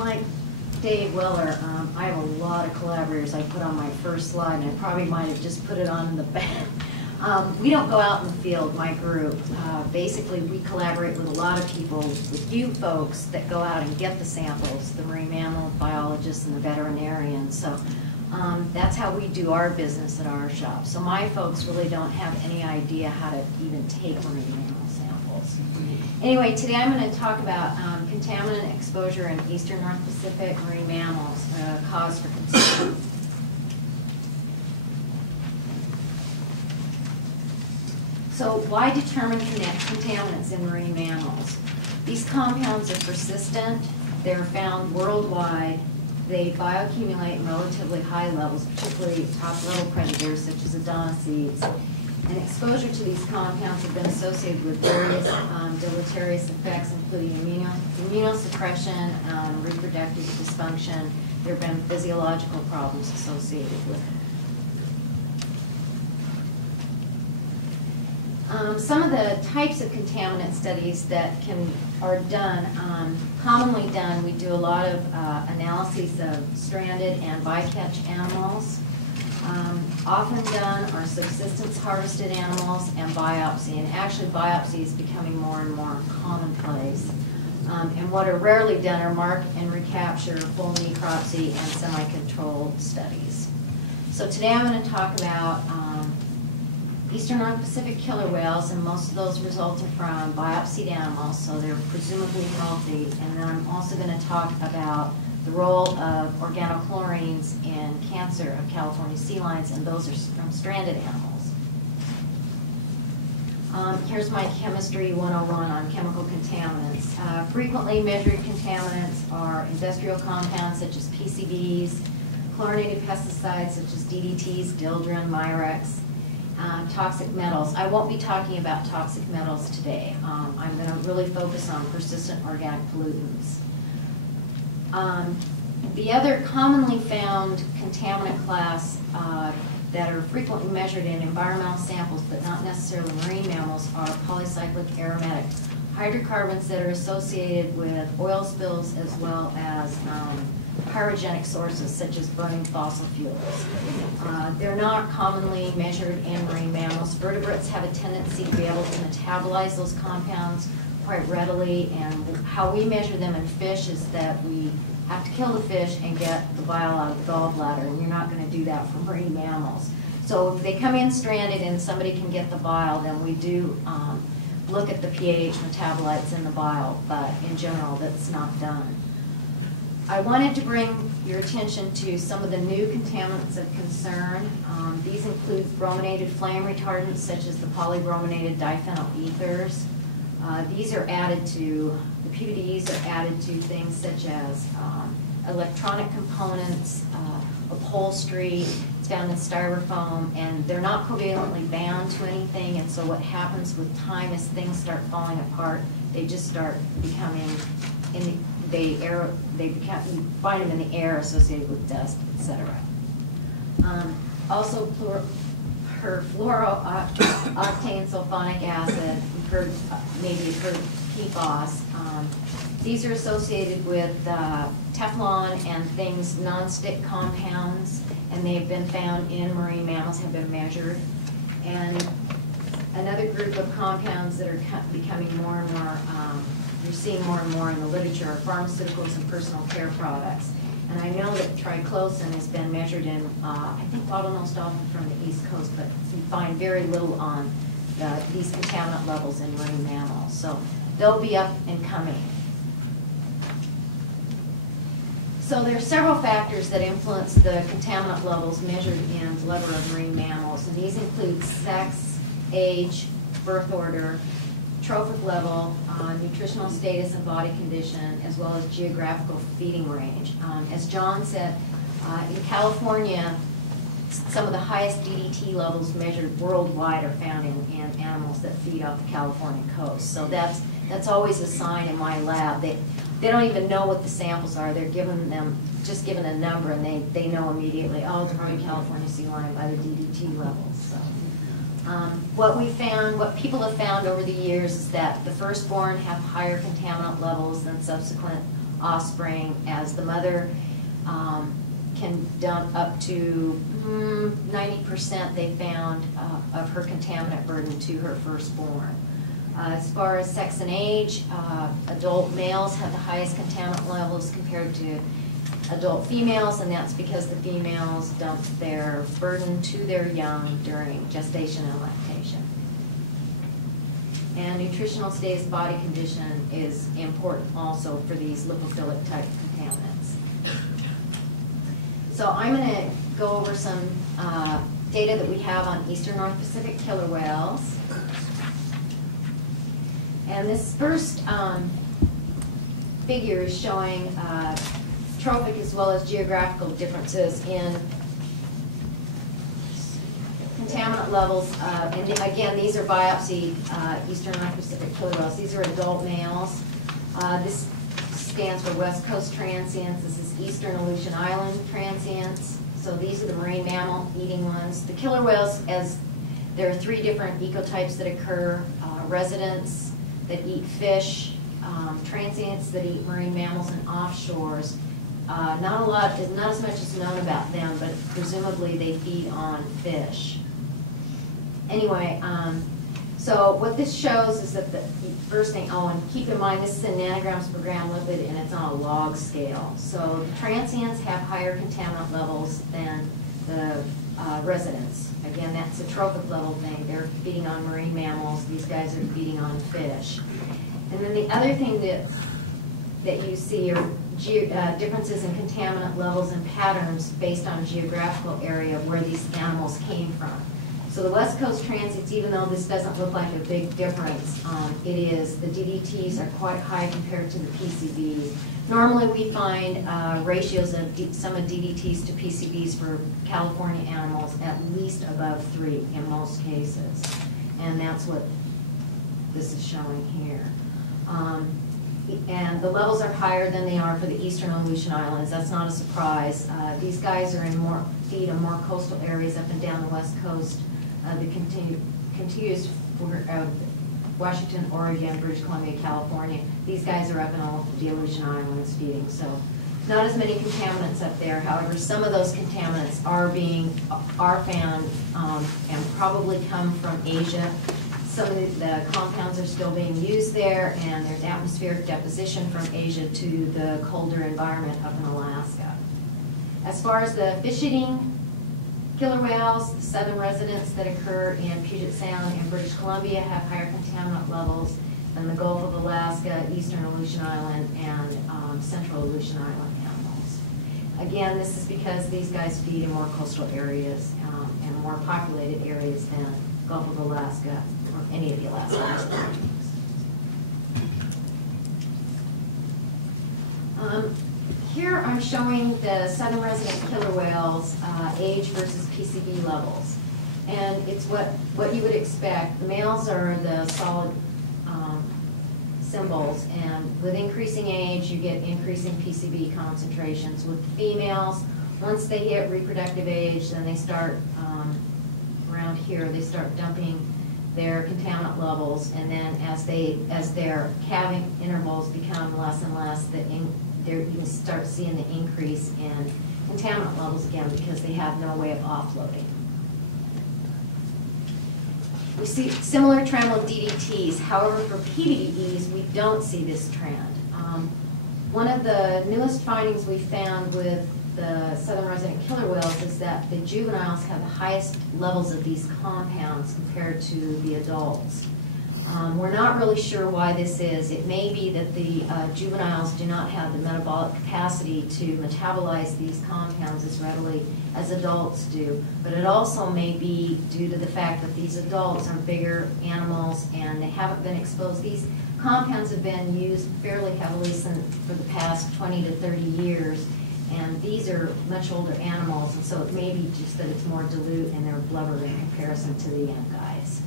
like Dave Weller, I have a lot of collaborators I put on my first slide, and I probably might have just put it on in the back. We don't go out in the field, my group. Basically, we collaborate with a lot of people, with you folks that go out and get the samples, the marine mammal biologists and the veterinarians. So that's how we do our business at our shop. So my folks really don't have any idea how to even take marine mammal samples. Anyway, today I'm going to talk about contaminant exposure in eastern North Pacific marine mammals, cause for concern. So why determine contaminants in marine mammals? These compounds are persistent, they're found worldwide, they bioaccumulate in relatively high levels, particularly top-level predators such as adenocedes. And exposure to these compounds have been associated with various deleterious effects, including immunosuppression, reproductive dysfunction. There have been physiological problems associated with it. Some of the types of contaminant studies that are done, commonly done, we do a lot of analyses of stranded and bycatch animals. Often done are subsistence harvested animals and biopsy, and actually biopsy is becoming more and more commonplace. And what are rarely done are mark and recapture, full necropsy, and semi-controlled studies. So today I'm going to talk about eastern North Pacific killer whales, and most of those resulted from biopsied animals, so they're presumably healthy. And then I'm also going to talk about the role of organochlorines in cancer of California sea lions, and those are from stranded animals. Here's my Chemistry 101 on chemical contaminants. Frequently measured contaminants are industrial compounds such as PCBs, chlorinated pesticides such as DDTs, Dildren, Mirex, toxic metals. I won't be talking about toxic metals today. I'm going to really focus on persistent organic pollutants. The other commonly found contaminant class that are frequently measured in environmental samples, but not necessarily marine mammals, are polycyclic aromatic hydrocarbons that are associated with oil spills as well as pyrogenic sources such as burning fossil fuels. They're not commonly measured in marine mammals. Vertebrates have a tendency to be able to metabolize those compounds quite readily, and how we measure them in fish is that we have to kill the fish and get the bile out of the gallbladder, and you're not going to do that for marine mammals. So if they come in stranded and somebody can get the bile, then we do look at the pH metabolites in the bile, but in general that's not done. I wanted to bring your attention to some of the new contaminants of concern. These include brominated flame retardants such as the polybrominated diphenyl ethers. These are added to, the PBDEs are added to things such as electronic components, upholstery. It's found in styrofoam, and they're not covalently bound to anything, and so what happens with time is things start falling apart. They just start becoming you find them in the air associated with dust, etc. Also, perfluorooctane sulfonic acid, maybe you've heard PFAS. These are associated with Teflon and things, non-stick compounds, and they've been found in marine mammals, have been measured. And another group of compounds that are becoming more and more, you're seeing more and more in the literature, are pharmaceuticals and personal care products. And I know that triclosan has been measured in, I think, bottlenose dolphin from the East Coast, but you find very little on these contaminant levels in marine mammals. So they'll be up and coming. So there are several factors that influence the contaminant levels measured in blubber of marine mammals, and these include sex, age, birth order, trophic level, nutritional status and body condition, as well as geographical feeding range. As John said, in California, some of the highest DDT levels measured worldwide are found in animals that feed off the California coast. So that's always a sign in my lab. They don't even know what the samples are. They're just given a number, and they know immediately, oh, it's probably California sea lion by the DDT levels. So. What people have found over the years is that the firstborn have higher contaminant levels than subsequent offspring, as the mother can dump up to 90% they found of her contaminant burden to her firstborn. As far as sex and age, adult males have the highest contaminant levels compared to adult females, and that's because the females dump their burden to their young during gestation and lactation. And nutritional status, body condition is important also for these lipophilic type contaminants. So I'm going to go over some data that we have on eastern North Pacific killer whales. And this first figure is showing trophic as well as geographical differences in contaminant levels. And again, these are biopsy eastern North Pacific killer whales. These are adult males. This stands for West Coast transients. This is Eastern Aleutian Island transients. So these are the marine mammal eating ones. The killer whales, as there are 3 different ecotypes that occur: residents that eat fish, transients that eat marine mammals, and offshores. Not as much is known about them, but presumably they feed on fish. Anyway, so what this shows is that the first thing, and keep in mind this is in nanograms per gram lipid and it's on a log scale. So the transients have higher contaminant levels than the residents. Again, that's a trophic level thing. They're feeding on marine mammals. These guys are feeding on fish. And then the other thing that you see are differences in contaminant levels and patterns based on geographical area where these animals came from. So the West Coast transients, even though this doesn't look like a big difference, it is. The DDTs are quite high compared to the PCBs. Normally we find ratios of some of DDTs to PCBs for California animals at least above 3 in most cases. And that's what this is showing here. And the levels are higher than they are for the Eastern Aleutian Islands. That's not a surprise. These guys are feed in more coastal areas up and down the West Coast. The contiguous Washington, Oregon, British Columbia, California. These guys are up in all the Aleutian Islands feeding. So not as many contaminants up there. However, some of those contaminants are found and probably come from Asia. Some of the compounds are still being used there, and there's atmospheric deposition from Asia to the colder environment up in Alaska. As far as the fish-eating killer whales, the southern residents that occur in Puget Sound and British Columbia have higher contaminant levels than the Gulf of Alaska, Eastern Aleutian Island, and Central Aleutian Island animals. Again, this is because these guys feed in more coastal areas and more populated areas than Gulf of Alaska or any of the Alaska. Here I'm showing the southern resident killer whales age versus PCB levels. And it's what you would expect. The males are the solid symbols, and with increasing age you get increasing PCB concentrations. With females, once they hit reproductive age, then they start around here, they start dumping their contaminant levels, and then as their calving intervals become less and less, you can start seeing the increase in contaminant levels again because they have no way of offloading. We see similar trend with DDTs. However, for PDEs, we don't see this trend. One of the newest findings we found with the southern resident killer whales is that the juveniles have the highest levels of these compounds compared to the adults. We're not really sure why this is. It may be that the juveniles do not have the metabolic capacity to metabolize these compounds as readily as adults do, but it also may be due to the fact that these adults are bigger animals and they haven't been exposed. These compounds have been used fairly heavily for the past 20 to 30 years, and these are much older animals, and so it may be just that it's more dilute in their blubber in comparison to the young guys.